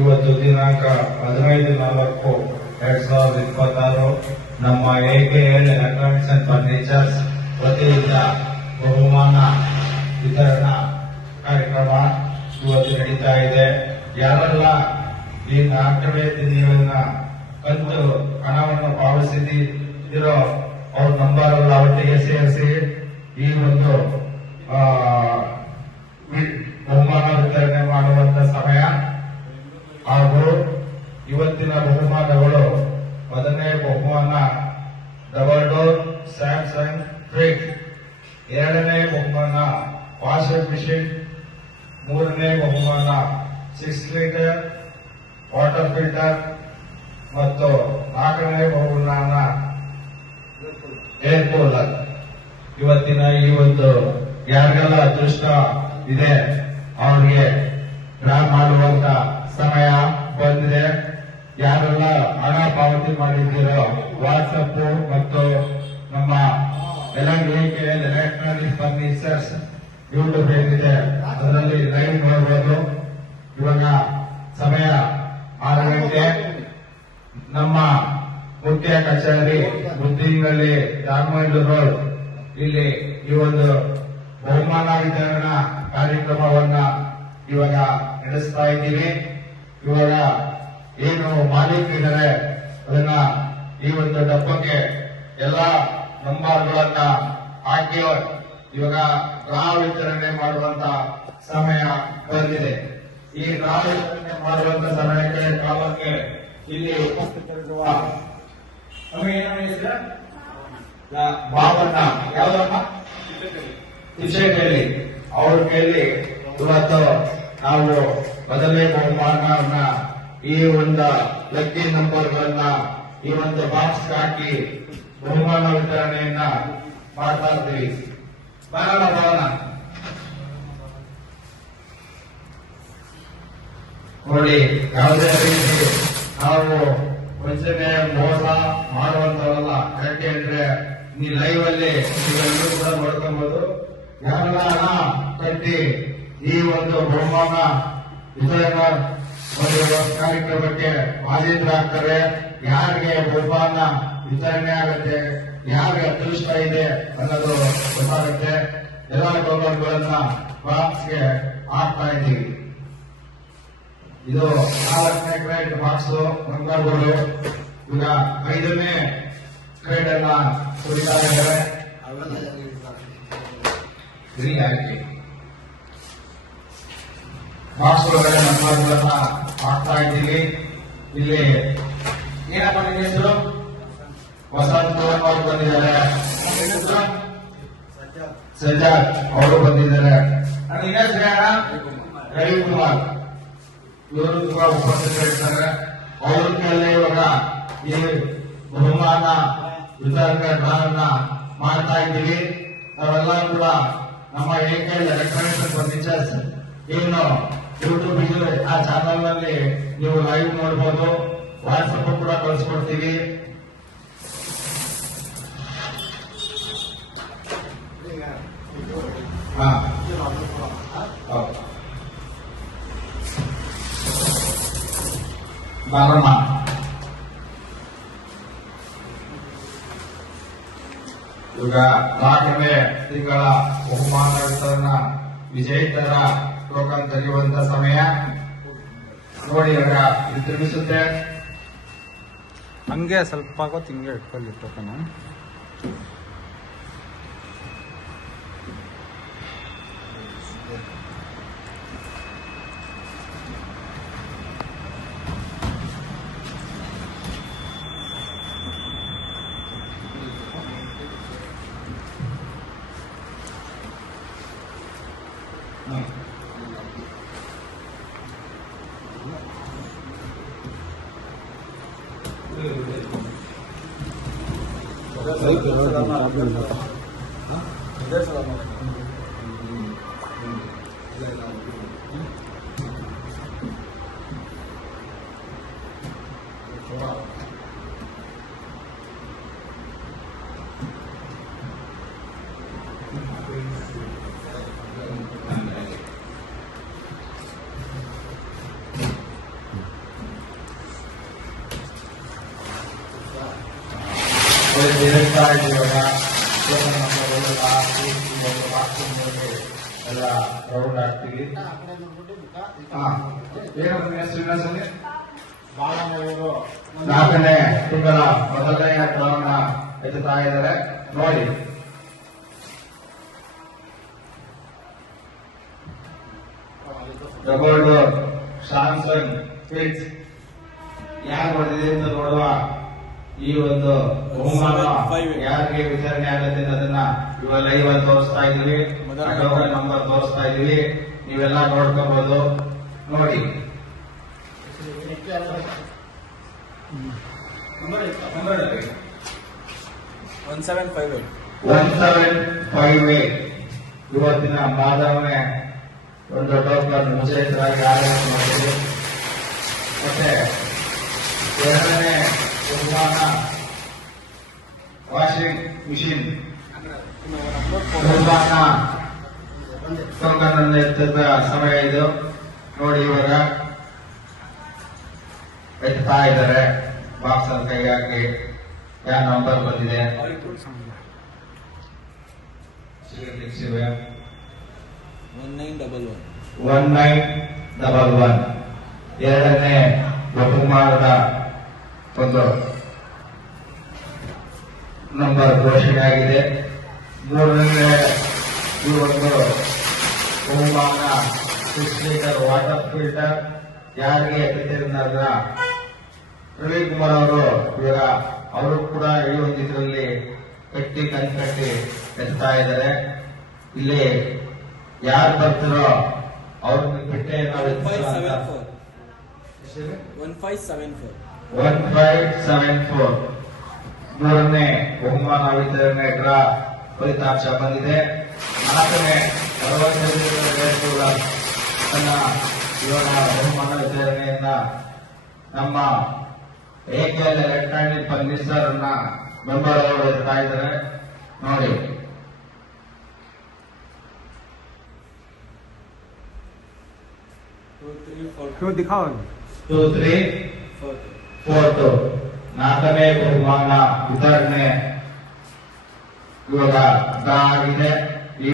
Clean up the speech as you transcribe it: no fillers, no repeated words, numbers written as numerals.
ಇವತ್ತು ದಿನಾಂಕ 15/4/2026 ನಮ್ಮ AKL ಎಲೆಕ್ಟ್ರಾನಿಕ್ಸ್ ಅಂಡ್ ಫರ್ನಿಚರ್ಸ್ ವತಿಯಿಂದ ಬಹುಮಾನ ವಿತರಣಾ ಕಾರ್ಯಕ್ರಮ ಇವತ್ತು ನಡೀತಾ ಇದೆ. ಯಾರೆಲ್ಲ ಈ 4ನೇ ತಿಂಗಳಿನ ಕಂತು ಹಣವನ್ನು ಪಾವತಿಸಿದಿರೋ ಅವ್ರ ನಂಬರ್ ಎಲ್ಲ ಒಟ್ಟಿಗೆ ಸೇರಿಸಿ ಈ ಒಂದು ಬಹುಮಾನ ವಿತರಣೆ ಮಾಡುವಂತ ಸಮಯ. ಹಾಗೂ ಇವತ್ತಿನ ಬಹುಮಾನಗಳು: ಮೊದಲನೇ ಬಹುಮಾನ ಡಬಲ್ ಡೋರ್ ಸ್ಯಾಮ್ಸಂಗ್ ಫ್ರಿಡ್ಜ್, ಎರಡನೇ ಬಹುಮಾನ ವಾಷಿಂಗ್ ಮಿಷಿನ್, ಮೂರನೇ ಬಹುಮಾನ 6 ಲೀಟರ್ ವಾಟರ್ ಫಿಲ್ಟರ್ ಮತ್ತು 4ನೇ ಬಹುಮಾನ ಏರ್ ಕೂಲರ್. ಇವತ್ತಿನ ಈ ಒಂದು ಯಾರಿಗೆಲ್ಲ ಅದೃಷ್ಟ ಇದೆ ಅವರಿಗೆ ಡ್ರಾ ಮಾಡುವಂತ ಸಮಯ ಬಂದಿದೆ. ಯಾರೆಲ್ಲ ಹಣ ಪಾವತಿ ಮಾಡಿದ್ದೀರೋ ವಾಟ್ಸಪ್ ಮತ್ತು ನಮ್ಮ AKL ಎಲೆಕ್ಟ್ರಾನಿಕ್ಸ್ ಫರ್ನಿಚರ್ಸ್ ಯೂಟ್ಯೂಬ್ ಏನಿದೆ ಅದರಲ್ಲಿ ಲೈವ್ ನೋಡಬಹುದು. ಇವಾಗ ಸಮಯ 6 ಗಂಟೆ. ನಮ್ಮ ಮುಖ್ಯ ಕಚೇರಿ ಮುದ್ದಿನಹಳ್ಳಿ ರಾಮಮಂಡ್ಲ ರೋಡ್ ಇಲ್ಲಿ ಈ ಒಂದು ಬಹುಮಾನ ವಿತರಣಾ ಕಾರ್ಯಕ್ರಮವನ್ನ ಇವಾಗ ನಡೆಸ್ತಾ ಇದ್ದೀವಿ. ಇವಾಗ ಏನು ಮಾಲೀಕರಿದ್ದಾರೆ ಅದನ್ನ ಈ ಒಂದು ಡಬ್ಬಕ್ಕೆ ಎಲ್ಲಾ ನಂಬರ್ಗಳನ್ನ ಹಾಕಿ ಇವಾಗ ಡ್ರಾ ವಿತರಣೆ ಮಾಡುವಂತ ಸಮಯ ಬಂದಿದೆ. ಈ ಡ್ರಾ ವಿತರಣೆ ಮಾಡುವಂತ ಸಮಯಕ್ಕೆ ಕಾಲಕ್ಕೆ ಇಲ್ಲಿ ಉಪಸ್ಥಿತರಿರುವ ಬಾಬಣ್ಣ ಯಾವ್ದಪ್ಪ ವಿಷಯದಲ್ಲಿ ಅವ್ರ ಕೈಲಿ ಇವತ್ತು ನಾವು ಮೊದಲನೇ ಬಹುಮಾನವನ್ನ ಈ ಒಂದು ಲಕ್ಕಿ ನಂಬರ್ಗಳನ್ನ ಈ ಒಂದು ಬಾಕ್ಸ್ ಹಾಕಿ ಬಹುಮಾನ ವಿತರಣೆಯನ್ನ ಮಾಡ್ತಾ ಇರ್ತೀವಿ. ಬರೋಣ ನೋಡಿ, ಯಾವುದೇ ರೀತಿ ನಾವು ವಂಚನೆ ಮೋಸ ಮಾಡುವಂತವಲ್ಲ. ಯಾಕೆ ಅಂದ್ರೆ ಈ ಲೈವ್ ಅಲ್ಲಿ ನೀವೆಲ್ಲರೂ ಕೂಡ ನೋಡ್ಕೊಬಹುದು. ಯಾರೆಲ್ಲ ಹಣ ಕಟ್ಟಿ ಈ ಒಂದು ಬಹುಮಾನ ವಿತರಣಾ ಒಂದು ಕಾರ್ಯಕ್ರಮಕ್ಕೆ ಹಾಜರಾಗ್ತಾರೆ, ಯಾರಿಗೆ ಬಹುಮಾನ ವಿತರಣೆ ಆಗುತ್ತೆ, ಯಾರಿಗೆ ಅದೃಷ್ಟ ಇದೆ ಅನ್ನೋದು ಗೊತ್ತಾಗುತ್ತೆ. ಎಲ್ಲ ಬಹುಮಾನಗಳನ್ನ ಬಾಕ್ಸ್ಗೆ ಹಾಕ್ತಾ ಇದ್ದೀವಿ. ಇದು 4ನೇ ಕ್ರೇಟ್ ಬಾಕ್ಸ್ ಮಂಗಳೂರು. ಈಗ 5ನೇ ಕ್ರೇಟ್ ಅನ್ನ ಕುಡಿತಾ ಇದ್ದಾರೆ. ಬಾಕ್ಸ್ ಒಳಗಡೆ ನಂಬರ್ಗಳನ್ನ ಹಾಕ್ತಾ ಇದ್ದೀವಿ. ಇಲ್ಲಿ ಏನಪ್ಪ ನಿಮ್ಮ ಹೆಸರು? ವಸಂತ ಅವರು ಬಂದಿದ್ದಾರೆ, ಸಜ್ಜಾದ್ ಅವರು ಬಂದಿದ್ದಾರೆ. ನನ್ನ ಹೆಸರು ರವಿಕುಮಾರ್, ಇವರು ತುಂಬಾ ಉಪಸ್ಥಿತರಿರ್ತಾರೆ. ಅವ್ರ ಕೈಯಲ್ಲಿ ಇವಾಗ ಈ ಬಹುಮಾನ ವಿತರಣೆ ಡ್ರಾವನ್ನ ಮಾಡ್ತಾ ಇದ್ದೀವಿ. ನಾವೆಲ್ಲ ಕೂಡ ನಮ್ಮ AKL ಎಲೆಕ್ಟ್ರಾನಿಕ್ಸ್ ಫರ್ನಿಚರ್ಸ್ ಏನು ಯೂಟ್ಯೂಬ್ ಇದೆ ಆ ಚಾನಲ್ ನಲ್ಲಿ ನೀವು ಲೈವ್ ನೋಡಬಹುದು. ವಾಟ್ಸಪ್ ಕೂಡ ಕಳಿಸ್ಕೊಡ್ತೀವಿ. ಬಾರಮ್ಮ, ಈಗ 4ನೇ ತಿಂಗಳ ಬಹುಮಾನ ವಿತರಣಾ ವಿಜೇತರ ಟೋಕನ್ ತೆಗೆಯುವಂತ ಸಮಯ ನೋಡಿ. ಇವಾಗ ತಿರುಗಿಸುತ್ತೆ, ಹಂಗೆ ಸ್ವಲ್ಪ ಹೊತ್ತು ಹಿಂಗೆ ಇಟ್ಕೊಳ್ಳಿ ಟೋಕನ್. ಹೇಳ್ತಾ ಇದ್ದೀವಾಗ ಎಲ್ಲ ರೌಂಡ್ ಆಗ್ತೀವಿ. ನಾಲ್ಕನೇ ತಿಂಗಳ ಮೊದಲನೇ ಕ್ರಮನ ಎತ್ತುತ್ತಾ ಇದ್ದಾರೆ ನೋಡಿ. ತಗೊಂಡು ಸ್ಯಾಮ್ಸಂಗ್ ಕಿಡ್ಸ್ ಯಾರು ಹೊಡೆದಿದೆ ಅಂತ ನೋಡುವ ಈ ಒಂದು ಬಹುಮಾನ ಯಾರಿಗೆ ವಿತರಣೆ ಆಗುತ್ತೆ ಅನ್ನೋದನ್ನ ಇವಾಗ ಲೈವ್ ಅಲ್ಲಿ ತೋರಿಸ್ತಾ ಇದೀವಿ. ಟೋಕನ್ ನಂಬರ್ ತೋರಿಸ್ತಾ ಇದೀವಿ, ನೀವೆಲ್ಲ ನೋಡ್ಕೋಬಹುದು ನೋಡಿ. 1758 ಇವತ್ತಿನ ಮಾದವನೇ ಒಂದು ಟೋಕನ್ ವಿಶೇಷವಾಗಿ ಆರಂಭ ಮಾಡಿದೆ. ಮತ್ತೆ ಎರಡನೇ ಬಹುಮಾನ ವಾಷಿಂಗ್ ಮಿಷಿನ್ ಬಹುಮಾನ ಟೋಕನ್ ಅನ್ನು ಎತ್ತದ ಸಮಯ ಇದು ನೋಡಿ. ಇವಾಗ ಎತ್ತಾ ಇದ್ದಾರೆ, ಬಾಕ್ಸ್ ಅನ್ನು ಕೈ ಹಾಕಿ ಯಾವ ನಂಬರ್ ಬಂದಿದೆ 1911. ಎರಡನೇ ಬಹುಮಾನದ ಒಂದು ನಂಬರ್ ಘೋಷಣೆಯಾಗಿದೆ. ಮೂರನೇ ಈ ಒಂದು ಬಹುಮಾನ 6 ಲೀಟರ್ ವಾಟರ್ ಫಿಲ್ಟರ್ ಯಾರಿಗೆ ಎತ್ತಿದ್ದ ರವಿಕುಮಾರ್ ಅವರು ಇವಾಗ ಅವರು ಕೂಡ ಈ ಒಂದು ಇದರಲ್ಲಿ ಕಟ್ಟಿ ಕಟ್ಟಿ ಎತ್ತಾ ಇದ್ದಾರೆ. ಇಲ್ಲಿ ಯಾರು ಬರ್ತಾರೋ ಅವ್ರಿಗೆ ಬಿಟ್ಟೆ ನಾವು 1574 ಮೂರನೇ ಬಹುಮಾನ ವಿತರಣೆ ಫಲಿತಾಂಶ ಬಂದಿದೆ. ನಾಲ್ಕನೇ 65 ತನ್ನ ಇವಾಗ ಬಹುಮಾನ ವಿತರಣೆಯನ್ನ ನಮ್ಮ AKL ಎಲೆಕ್ಟ್ರಾನಿಕ್ ಫರ್ನಿಚರ್ ಅನ್ನ ಮೆಂಬರ್ ಅವರು ಎತ್ತಾ ಇದ್ದಾರೆ ನೋಡಿ. दिखाओ 2, 3, 4. ನಾಲ್ಕನೇ ಬಹುಮಾನ ವಿತರಣೆ ಇವಾಗ ಆಗಿದೆ.